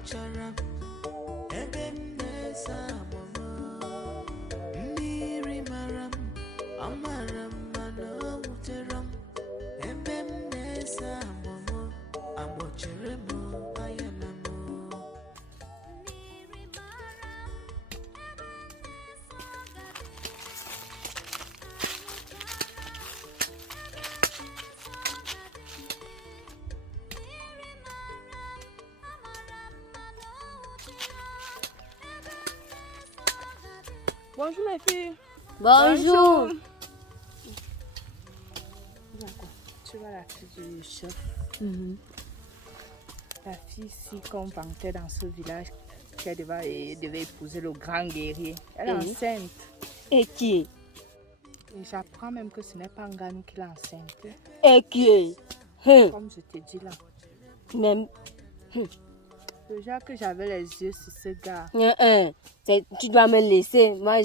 ambocharam, ebem nesa momo, miri maram, amaram mano uteram, ebem nesa momo, ambocheremo ayanamo. Bonjour les filles. Bonjour. Tu vois la fille du chef. La fille ici qu'on vantait dans ce village qu'elle devait épouser le grand guerrier. Elle est enceinte. Et qui Et j'apprends même que ce n'est pas Nganou qui l'a enceinte. est? Et qui est? Comme je te dis là. Même. Déjà que j'avais les yeux sur ce gars. Tu dois me laisser. Moi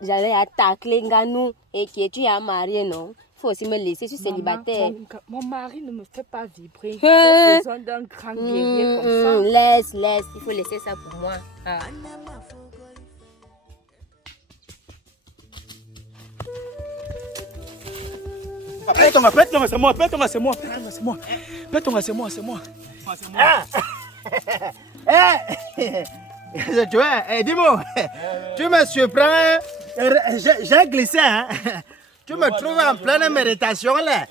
j'allais attaquer Nganou. Et qui est? Tu es marié, non? Il faut aussi me laisser. Je suis célibataire. Mon mari ne me fait pas vibrer. J'ai besoin d'un grand guerrier comme ça. Laisse. Il faut laisser ça pour moi. Ah. Pète-toi, c'est moi. Tu vois, dis-moi, tu me surprends, j'ai glissé, hein. Tu me trouves en pleine méditation là.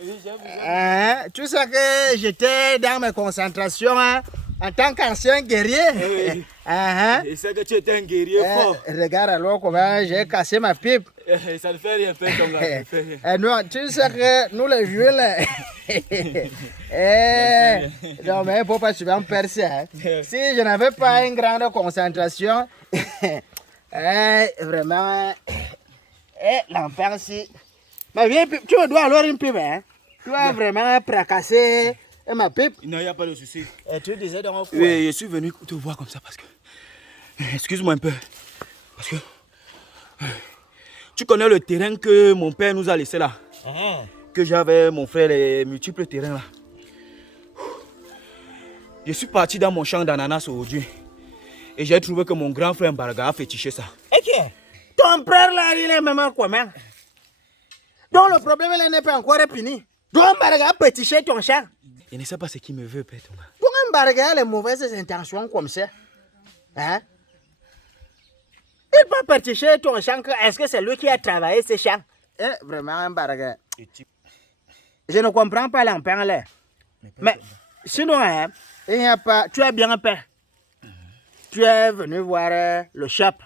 Tu sais que j'étais dans mes concentrations en tant qu'ancien guerrier. Et c'est que tu étais un guerrier fort. Regarde alors comment j'ai cassé ma pipe. Ça ne fait rien, ton gars. Non, tu sais que nous les vieux là. Non, mais il ne faut pas souvent percer. Hein. Si je n'avais pas une grande concentration, vraiment, l'enfer si. Ma vieille pipe, tu me dois alors une pipe. Hein. Tu as vraiment fracasser ma pipe. Non, il n'y a pas de souci. Et tu disais donc quoi? Oui, je suis venu te voir comme ça parce que. Excuse-moi un peu. Parce que. Tu connais le terrain que mon père nous a laissé là. Que j'avais, mon frère, les multiples terrains là. Je suis parti dans mon champ d'ananas aujourd'hui. Et j'ai trouvé que mon grand frère Mbarga a fétiché ça. Et qui est? Ton frère là, il est même comment? Donc le problème là n'est pas encore fini. Donc Mbarga a fétiché ton champ. Je ne sais pas ce qu'il me veut, père. Donc Mbarga a les mauvaises intentions comme ça. Hein? Il peut féticher ton champ. Est-ce que c'est lui qui a travaillé ce champ? Vraiment Mbarga. Je ne comprends pas l'empire là. Mais sinon, hein, il n'y a pas. Tu es bien père. Tu es venu voir le shop.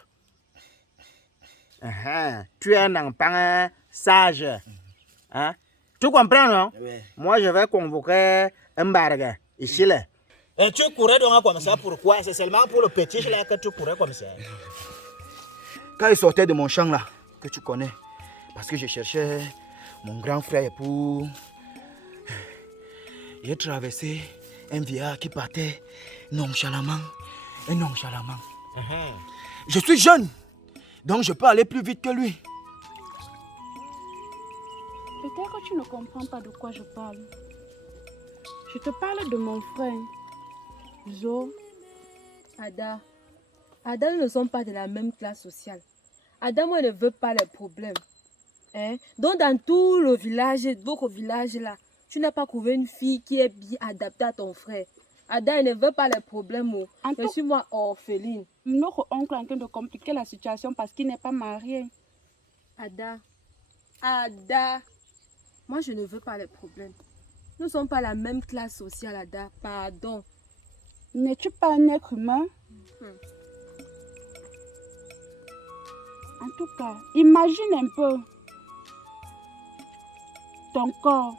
Tu es un enfant sage. Hein? Tu comprends, non? Oui. Moi, je vais convoquer Mbarga ici là. Et tu courais donc comme ça, pourquoi? C'est seulement pour le petit là que tu courais comme ça. Quand il sortait de mon champ là, que tu connais, parce que je cherchais mon grand frère pour... J'ai traversé un vieillard qui partait nonchalamment. Je suis jeune, donc je peux aller plus vite que lui. Peut-être que tu ne comprends pas de quoi je parle. Je te parle de mon frère. Zo, Ada. Ada, nous ne sommes pas de la même classe sociale. Ada, moi, ne veut pas les problèmes. Hein? Donc, dans tout le village, votre village là, tu n'as pas trouvé une fille qui est bien adaptée à ton frère. Ada, elle ne veut pas les problèmes. Je suis moi orpheline. Notre oncle est en train de compliquer la situation parce qu'il n'est pas marié. Ada. Moi, je ne veux pas les problèmes. Nous ne sommes pas la même classe sociale, Ada. Pardon. N'es-tu pas un être humain? En tout cas, imagine un peu ton corps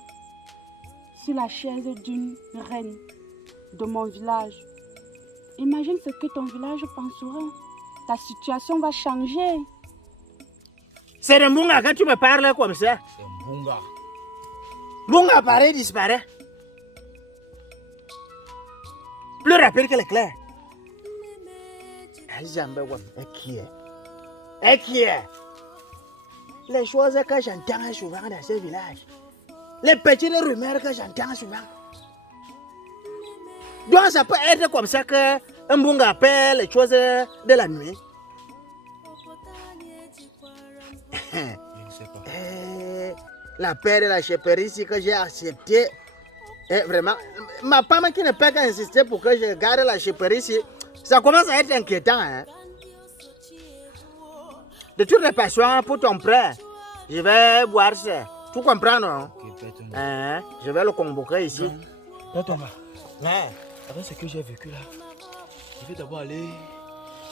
sur la chaise d'une reine de mon village. Imagine ce que ton village pensera. Ta situation va changer. C'est de Mbunga que tu me parles comme ça. C'est Mbunga. Mbunga apparaît, disparaît. Plus rapide que l'éclair. Et qui est? Les choses que j'entends souvent dans ce village. Les petites rumeurs que j'entends souvent. Donc ça peut être comme ça que un bon appelle les choses de la nuit. Je ne sais pas. La paix de la chépérie que j'ai accepté. Vraiment, ma femme qui ne peut qu'insister pour que je garde la chépérie, ça commence à être inquiétant. Hein? De toutes les façons, pour ton frère, je vais voir ça. Tu comprends, non? Je vais le convoquer ici. Attends, avec ce que j'ai vécu là, je vais d'abord aller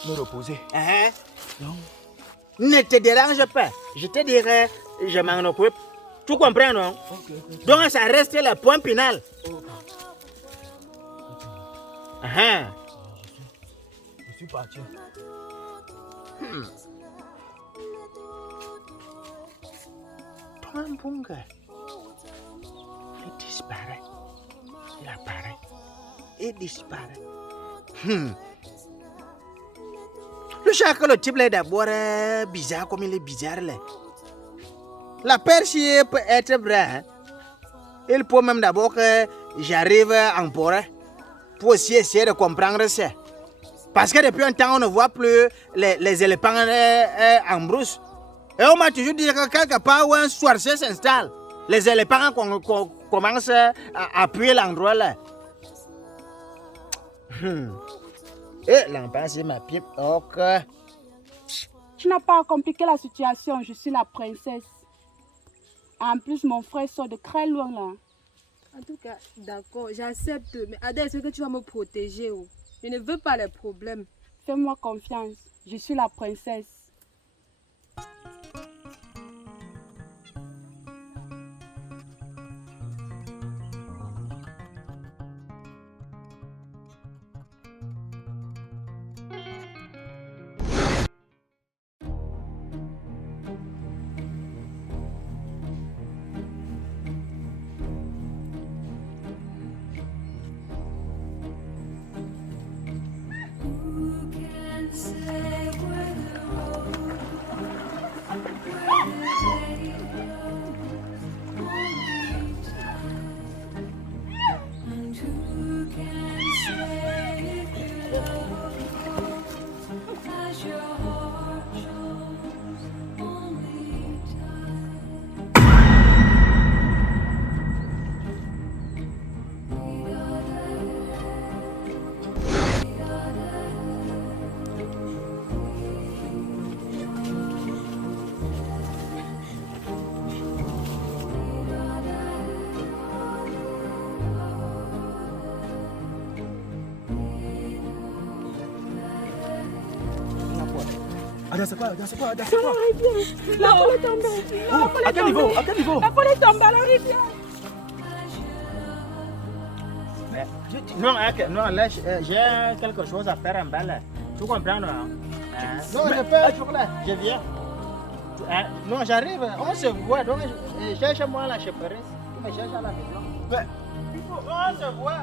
me reposer. Non. Ne te dérange pas. Je te dirai, je m'en occupe. Tu comprends, non? Donc, ça reste le point final. Je suis parti. Toi, un bon gars, il disparaît. Il apparaît. Il disparaît. Le chat que le type est d'abord bizarre comme il est bizarre là. La perche peut être vraie. Hein? Il faut même d'abord que j'arrive en forêt pour aussi essayer de comprendre ça. Parce que depuis un temps, on ne voit plus les éléphants en brousse. Et on m'a toujours dit que quelque part où un sorcier s'installe, les éléphants commencent à appuyer l'endroit là. Et l'enfant, c'est ma pipe. Ok. Tu n'as pas à compliquer la situation, je suis la princesse. En plus, mon frère sort de très loin là. En tout cas, d'accord, j'accepte. Mais Ada, est-ce que tu vas me protéger? Oh? Je ne veux pas les problèmes. Fais-moi confiance, je suis la princesse. Ada, c'est quoi? C'est quoi? La rivière. La foule est tombée. À quel niveau? À quel niveau? La foule est tombée à la rivière. Non, là, j'ai quelque chose à faire en bas là. Tu comprends, non? Non, je peux, là, je viens. Non, j'arrive, on se voit, donc cherche-moi la chépérie. Tu me cherches à la maison. On se voit,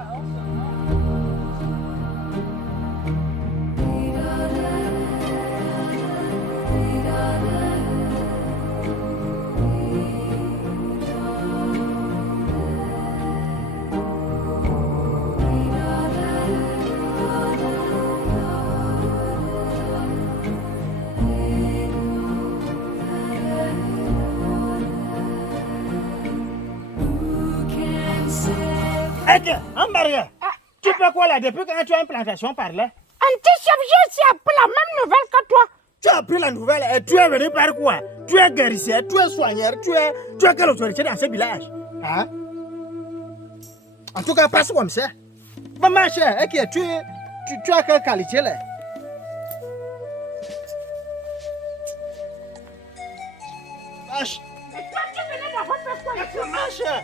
en barrière. Tu fais quoi là depuis quand tu as une plantation par là? Anti-chef, j'ai aussi appris la même nouvelle que toi. Tu as appris la nouvelle et tu es venu par quoi? Tu es guérisseur, tu es soigneur, tu es quelle autorité dans ce village? Hein? En tout cas, passe comme ça. Maman chère, tu as quelle qualité là? Vache. Et toi, tu venais d'avoir fait quoi ici? Maman chère.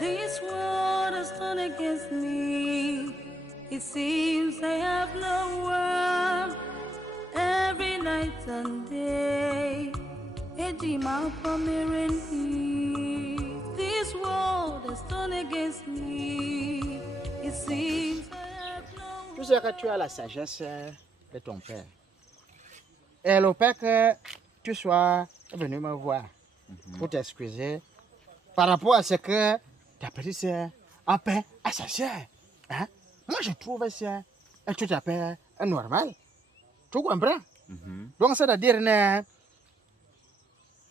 This world has turned against me. It seems I have no world. Every night and day, a dream out from me. This world has turned against me. It seems I have no. Tu sais que tu as la sagesse de ton père. Et le fait que tu sois venu me voir pour t'excuser par rapport à ce que ta petite sœur a fait à sa sœur. Hein? Moi, je trouve ça tout à fait normal. Tu comprends? Mhm. Donc, c'est-à-dire,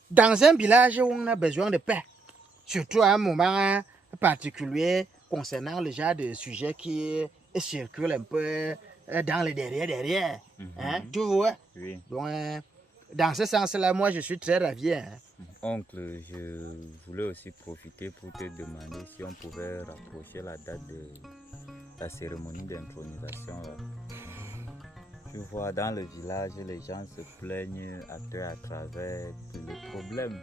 dans un village où on a besoin de paix, surtout à un moment particulier concernant le genre de sujet qui circule un peu dans le derrière. Hein, tu vois? Oui. Donc, dans ce sens-là, moi, je suis très ravi. Hein. Oncle, je voulais aussi profiter pour te demander si on pouvait rapprocher la date de la cérémonie d'intronisation. Tu vois, dans le village, les gens se plaignent à travers les problèmes.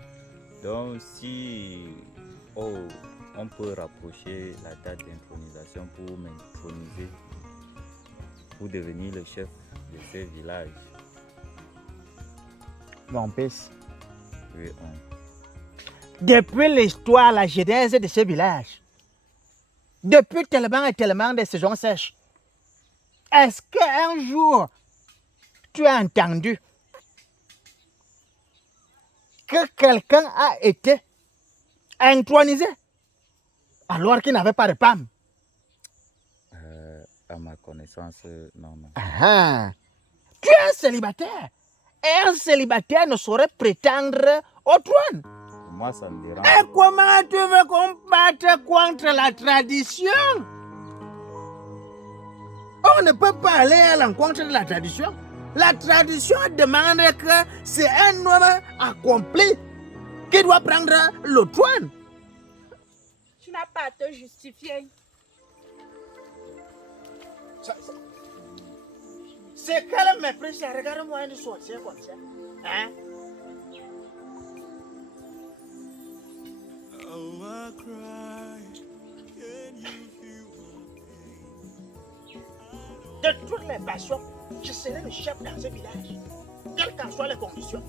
Donc, si on peut rapprocher la date d'intronisation pour m'introniser, pour devenir le chef de ce village. Mon fils, Oui, depuis l'histoire, la genèse de ce village, depuis tellement et tellement de saisons sèches, est-ce qu'un jour, tu as entendu que quelqu'un a été intronisé alors qu'il n'avait pas de femme? à ma connaissance, non. Ah, tu es un célibataire. Et un célibataire ne saurait prétendre au trône. Moi, ça me dérange. Et comment tu veux combattre contre la tradition? On ne peut pas aller à l'encontre de la tradition. La tradition demande que c'est un homme accompli qui doit prendre le trône. Tu n'as pas à te justifier. C'est quel mépris, ça? Regarde-moi une sorcière comme ça. Hein? De toutes les façons, je serai le chef dans ce village, quelles qu'en soient les conditions.